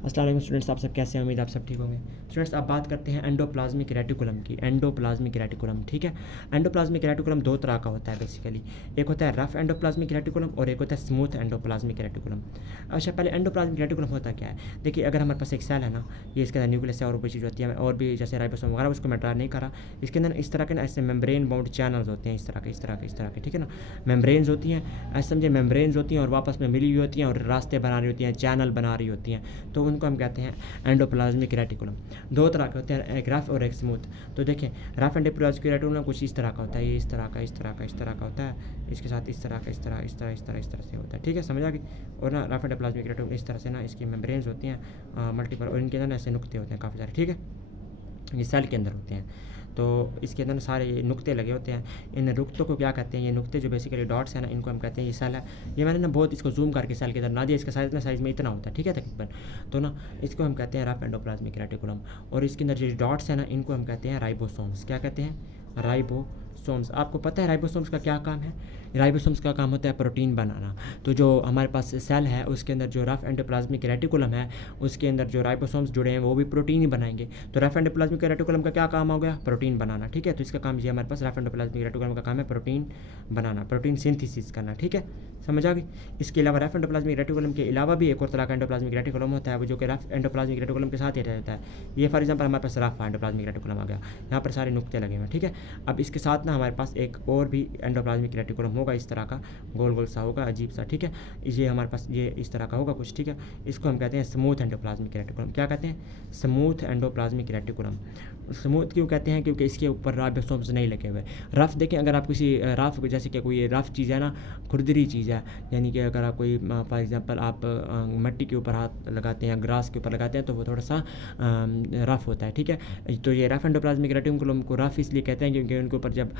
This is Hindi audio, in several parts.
अस्सलाम वालेकुम स्टूडेंट्स, आप सब कैसे हैं? उम्मीद आप सब ठीक होंगे। स्टूडेंट्स, अब बात करते हैं एंडोप्लाज्मिक रेटिकुलम की। एंडोप्लाज्मिक रेटिकुलम, ठीक है। एंडोप्लाज्मिक रेटिकुलम दो तरह का होता है बेसिकली। एक होता है रफ एंडोप्लाज्मिक रेटिकुलम और एक होता है स्मूथ एंडोप्लाज्मिक रेटिकुलम। अच्छा, पहले एंडोप्लाज्मिक रेटिकुलम होता क्या है? देखिए, अगर हमारे पास एक सेल है ना, ये इसके अंदर न्यूक्लियस है और भी चीज़ होती है और भी, जैसे राइबोसोम वगैरह, उसको मैं ड्रा नहीं करा। इसके अंदर इस तरह के ना ऐसे मेम्ब्रेन बाउंड चैनल्स होते हैं, इस तरह के, ठीक है ना। मेम्ब्रेन्स होती हैं, ऐसे समझे, मेम्ब्रेन्स होती हैं और वापस में मिली हुई होती हैं और रास्ते बना रही होती हैं, चैनल बना रही होती हैं, तो उनको हम कहते हैं एंडोप्लाज्मिक रेटिकुलम। दो तरह के होते हैं, एक रफ और एक स्मूथ। तो देखिए, रफ एंडोप्लाज्मिक रेटिकुलम कुछ इस तरह का होता है, ये इस तरह का, इस तरह का, इस तरह का होता है, इसके साथ इस तरह का, इस तरह से होता है, ठीक है, समझ आ गई। और ना रफ एंडोप्लाज्मिक रेटिकुलम इस तरह से ना, इसकी मेम्ब्रेन्स होती हैं मल्टीपल, और इनके अंदर ना ऐसे नुक्ते होते हैं काफ़ी सारे, ठीक है, ये सेल के अंदर होते हैं। तो इसके अंदर सारे ये नुक्ते लगे होते हैं। इन नुक्तों को क्या कहते हैं? ये नुक्ते जो बेसिकली डॉट्स हैं ना, इनको हम कहते हैं ये सेल है। ये मैंने ना बहुत इसको जूम करके सेल के अंदर ना दिया, इसका साइज़ ना साइज़ में इतना होता है, ठीक है, तकरीबन। तो ना इसको हम कहते हैं रफ एंडोप्लाज्मिक रेटिकुलम। और इसके अंदर जो डॉट्स हैं ना, इनको हम कहते हैं राइबोसोम्स। क्या कहते हैं? राइबोसोम्स। आपको पता है राइबोसोम्स का क्या काम है? राइबोसोम्स का काम होता है प्रोटीन बनाना। तो जो हमारे पास सेल है उसके अंदर जो रफ एंडोप्लाज्मिक रेटिकुलम है, उसके अंदर जो राइबोसोम्स जुड़े हैं वो भी प्रोटीन ही बनाएंगे। तो रफ एंडोप्लाज्मिक रेटिकुलम का क्या काम हो गया? प्रोटीन बनाना, ठीक है। तो इसका काम ये हमारे पास रफ एंडोप्लाज्मिक रेटिकुलम का काम है प्रोटीन बनाना, प्रोटीन सिंथेसिस करना, ठीक है, समझ आ गई। इसके अलावा रफ एंडोप्लाज्मिक रेटिकुलम के अलावा भी एक और तरह का एंडोप्लाज्मिक रेटिकुलम होता है, वो जो कि रफ एंडोप्लाज्मिक रेटिकुलम के साथ ही रहता है। ये फॉर एग्जांपल हमारे पास रफ एंडोप्लाज्मिक रेटिकुलम आ गया, यहाँ पर सारे नुक्ते लगे हुए हैं, ठीक है। अब इसके साथ ना हमारे पास एक और भी एंडोप्लाज्मिक रेटिकुलम होगा, इस तरह का गोल गोल सा होगा, अजीब सा, ठीक है। ये हमारे पास ये इस तरह का होगा कुछ, ठीक है। इसको हम कहते हैं स्मूथ एंडोप्लाज्मिक रेटिकुलम। क्या कहते हैं? Smooth endoplasmic reticulum. स्मूथ क्यों कहते हैं? क्योंकि इसके ऊपर राइबोसोम्स नहीं लगे हुए। रफ देखें, अगर आप किसी रफ, जैसे कि कोई रफ चीज़ है ना, खुरदरी चीज़ है, यानी कि अगर आप कोई फॉर एग्जांपल आप मिट्टी के ऊपर हाथ लगाते हैं, ग्रास के ऊपर लगाते हैं, तो वो थोड़ा सा रफ होता है, ठीक है। तो ये रफ एंडोप्लाज्मिक रेटिकुलम को रफ इसलिए कहते हैं क्योंकि उनके ऊपर जब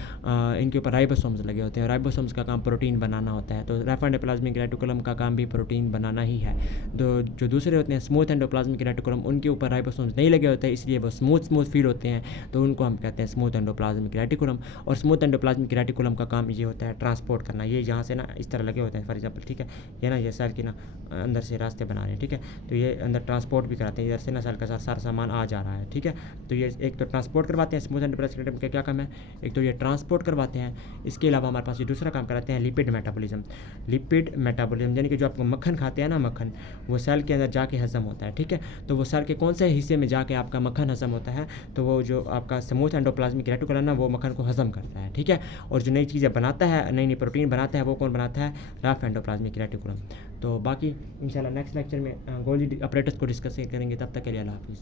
इनके ऊपर राइबोसोम्स लगे होते हैं, राइबोसोम्स का काम प्रोटीन बनाना होता है। तो रफ एंडोप्लाज्मिक रेटिकुलम का काम भी प्रोटीन बनाना ही है। तो जो दूसरे होते हैं स्मूथ एंडोप्लाज्मिक रेटिकुलम, उनके ऊपर राइबोसोम्स नहीं लगे होते हैं, इसलिए वो स्मूथ फील होते हैं, तो उनको हम कहते हैं स्मूथ एंडोप्लाज्मिक रेटिकुलम। और स्मूथ एंडोप्लाज्मिक रेटिकुलम का काम ये होता है ट्रांसपोर्ट करना। ये यहाँ से ना इस तरह लगे होते हैं फॉर एग्जाम्पल, ठीक है, ये ना ये सेल की ना अंदर से रास्ते बना रहे हैं, ठीक है। तो ये अंदर ट्रांसपोर्ट भी कराते हैं, इधर से ना सेल का सारा सामान आ जा रहा है, ठीक है। तो ये एक तो ट्रांसपोर्ट करवाते हैं, स्मूथ एंडोप्लाज्मिक रेटिकुलम का क्या काम है? एक तो ये ट्रांसपोर्ट करवाते हैं, इसके अलावा हमारे पास ये दूसरा काम कराते हैं लिपिड मेटाबॉलिज्म। लिपिड मेटाबॉलिज्म यानी कि जो आपको मक्खन खाते हैं ना, मक्खन वो सेल के अंदर जाके हजम होता है, ठीक है। तो वो सेल के कौन से हिस्से में जाके आपका मक्खन हजम होता है? तो वो जो आपका स्मूथ एंडोप्लाज्मिक रेटिकुलम ना, वो मक्खन को हजम करता है, ठीक है। और जो नई चीज़ें बनाता है, नई नई प्रोटीन बनाता है, वो कौन बनाता है? Rough endoplasmic reticulum. तो बाकी इंशाल्लाह नेक्स्ट लेक्चर में गोल्गी अपरेटस को डिस्कस करेंगे। तब तक के लिए अल्लाह हाफिज़।